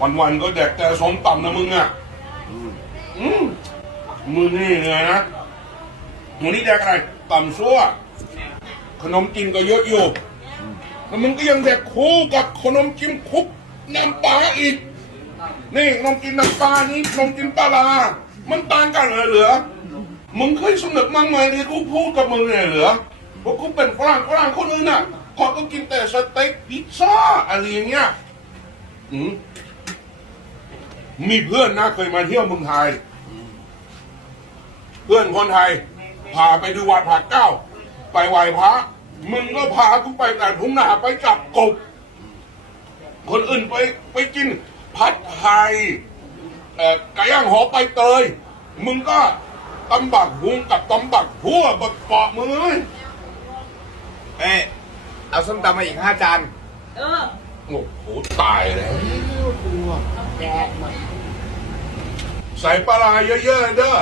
วันๆก็แดกแต่ส้มตำนะมึงอะอืมมึงนี่เหนื่อยนะวันนี้แดกอะไรตำซั่ว ขนมจีนก็เยอะอยู่แล้วมึงก็ยังแดกคู่กับขนมจีนคลุกน้ำปลาอีก นี่ขนมจีนน้ำปลานี่ขนมจีนปลาร้ามันต่างกันเลยเหรอ มึงเคยสนึกมั้งไหมที่กูพูดกับมึงเนี่ยเหรอว่ากูเป็นฝรั่งฝรั่งคนอื่นน่ะเขาก็กินแต่สเต็กพิซซ่าอะไรอย่างเงี้ยอืม มีเพื่อนนะเคยมาเที่ยวเมืองไทย เพื่อนคนไทยพาไปดูวัดผาเก้า ไปไหว้พระมึงก็พากูไปแต่ทุ่งนาไปจับกบ คนอื่นไปไปกินผัดไทยเอ่อไก่ย่างหอไปเตย มึงก็ตำบักหุงกับตำบักพั่วบักเปาะมึงเลยเอ้ยเอาส้มตำมาอีกห้าจาน เออ โอ้โหตายแล้ว แดกหมด ใส่ปลาเยอะๆเด้อ